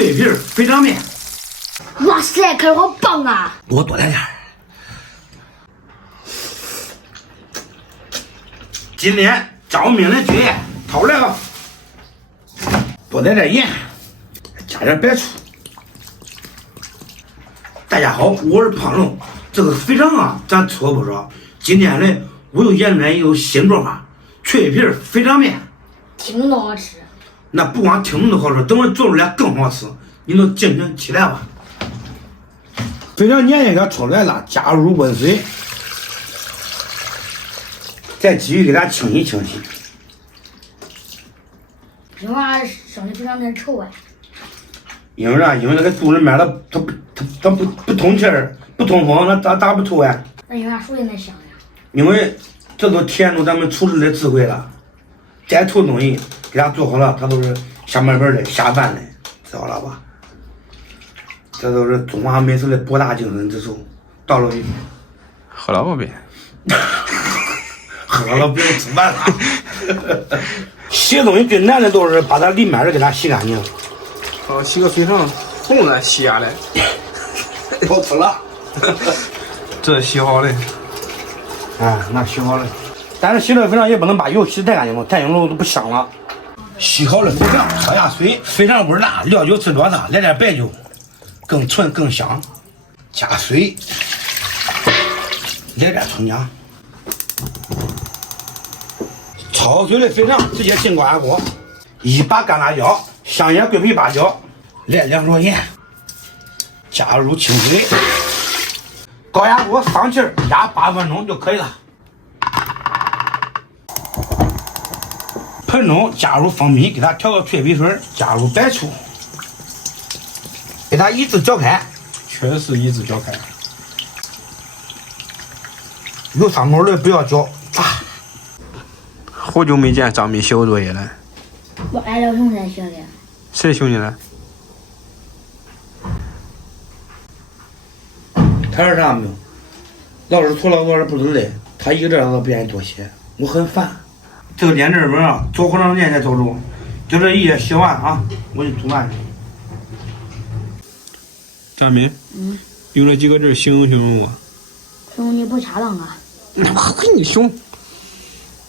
脆皮肥肠面。哇塞，可是好棒啊！给我多来点。今天张明的军掏来了，多来点盐，加点白醋。大家好，我是胖龙。这个肥肠啊，咱吃过不少。今天呢，我又研究一个新做法，脆皮肥肠面。听着好吃。那不光听着好吃，等会做出来更好吃，你都敬请期待吧。肥肠粘液给它出来了，加入温水，再继续给它清洗清洗。为啥生的肥肠面臭啊？因为啥？因为那个肚里面它不通气儿，不通风，它咋不臭呀？那为啥熟的那香呀？因为这都体现出咱们厨师的智慧了。再臭东西给它做好了，它都是下满本的、下饭的，知道了吧？这都是中华美食的博大精深之处。到了一喝了吧别？喝了不用吃饭了。洗东西最难的都是把它里面的给它洗干净。洗个肥肠红了洗下来，好吃了。这洗好了。那洗好了。但是洗了肥肠也不能把油洗太干净了，太干净了都不香了。洗好了肥肠，焯下水，肥肠味大，料酒吃多大，来点白酒，更纯更香。加水，来点葱姜。焯好水的肥肠直接进高压锅，一把干辣椒、香叶、桂皮、八角，来2勺盐，加入清水，高压锅上气压8分钟就可以了。盆中加入蜂蜜，给它调个脆皮水，加入白醋，给它一直搅开。确实一直搅开。有伤口的不要搅啊！好久没见张明写过作业了。我挨了熊才写的。谁凶你了？他说啥没有？老师错了多少不是累，他一个字都不愿意多写，我很烦。这个练字本啊，做好长时间才做出，就这一页写完啊，我就做完了。张明，用这几个字形容形容我。形容你不恰当啊！我跟你凶。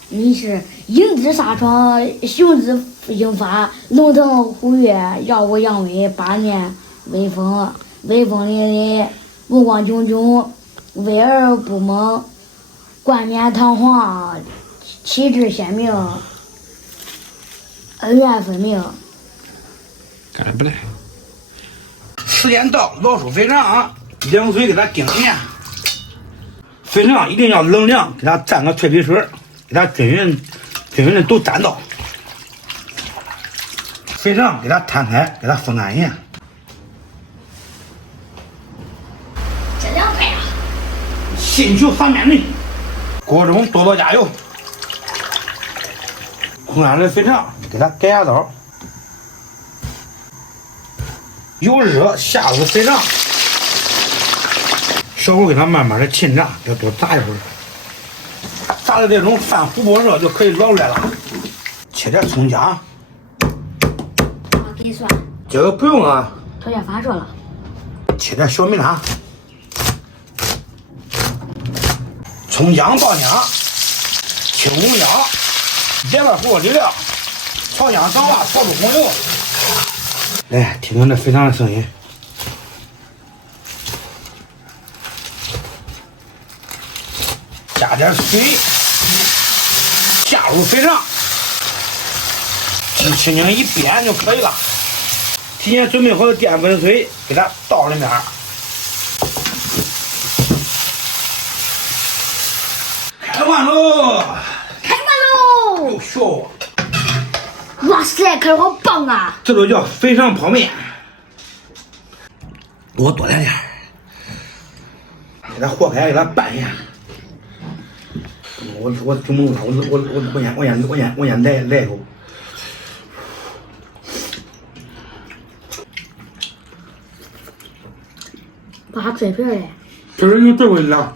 你是英姿飒爽，雄姿英发，龙腾虎跃，耀武扬威，八面威风，威风凛凛，目光炯炯，威而不猛，冠冕堂皇，气质鲜明，恩怨分明。干不来。时间到，老熟肥肠啊，凉水给它叮一下。肥肠一定要冷凉，给它蘸个脆皮水，给它均匀的都沾到。肥肠给它摊开，给它风干一下。这凉快啊！新球翻面的，锅中多加油。空上的肥肠给它改下刀。油热，下入肥肠，小火给它慢慢的沁炸，要多炸一会儿。炸的这种饭糊不热就可以捞出来了。切点葱姜，给蒜，这个不用啊。头先发说了。切点小米辣，葱姜爆香，青红椒，来点火底料，炒香炒辣，炒出红油。来，听听这肥肠的声音。加点水，下入肥肠，轻轻一煸就可以了。提前准备好的淀粉水给它倒里面。开饭喽！开饭喽！又学我。哇塞，可是好棒啊！这都叫肥肠泡面。给我多来点，给它和开，给它拌一下。我听不懂了，我先来一口。把它脆皮嘞。这是你最会了，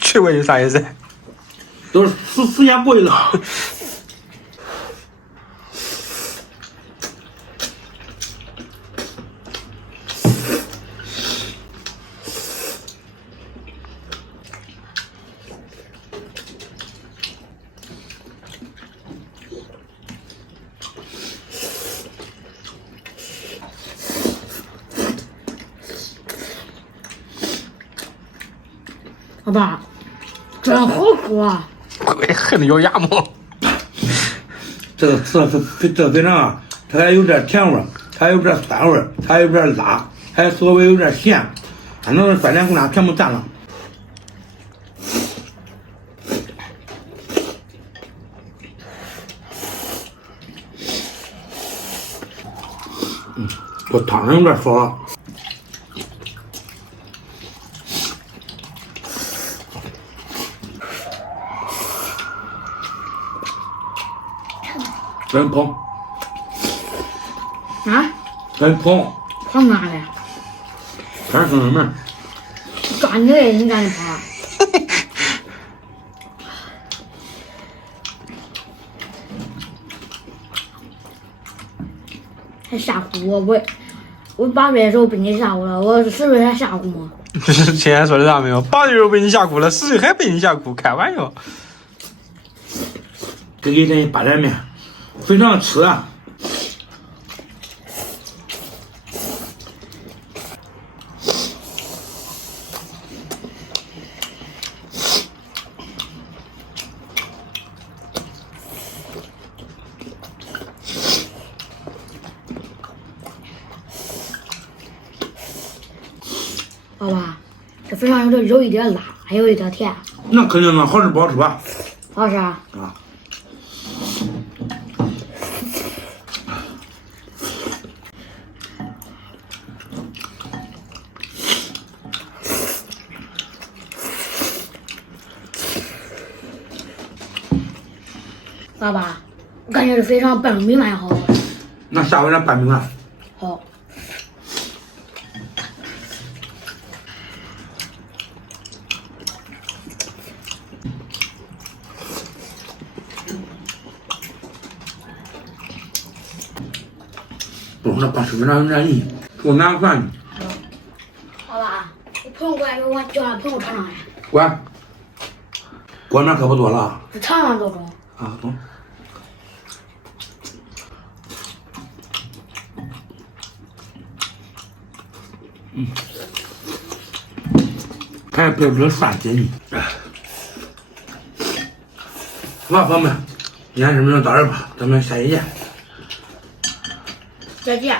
去过有啥意思？都是时间不会了。老爸，真好吃啊！快恨得咬牙毛。这肥肠啊，它还有点甜味儿，它有点酸味儿，它有点辣，还稍微有点咸，反正酸甜苦辣全部占了。这汤有点少。真捧啊？真捧，胖哪嘞？全是门。干你嘞，你干的胖。还吓唬我8岁的时候被你吓唬了，我10岁还吓唬吗？现在说的啥没有？8岁时候被你吓哭了，10岁还被你吓哭，开玩笑。给点8点面，非常吃啊。爸爸，这肥肠有一点辣，还有一点甜，那肯定的，好吃不好吃吧？好吃啊！啊。爸爸，我感觉这肥肠拌米饭好。那下回咱拌米饭。好。不，那拌水肥肠有点腻，给我拿个饭去。爸爸，我朋友过来，我叫俺朋友尝尝呀。管，锅面可不多了啊。这尝尝多中。啊，中。还别不涮紧你。好吧，朋友们，今天视频就到这儿吧，咱们下期见。再见。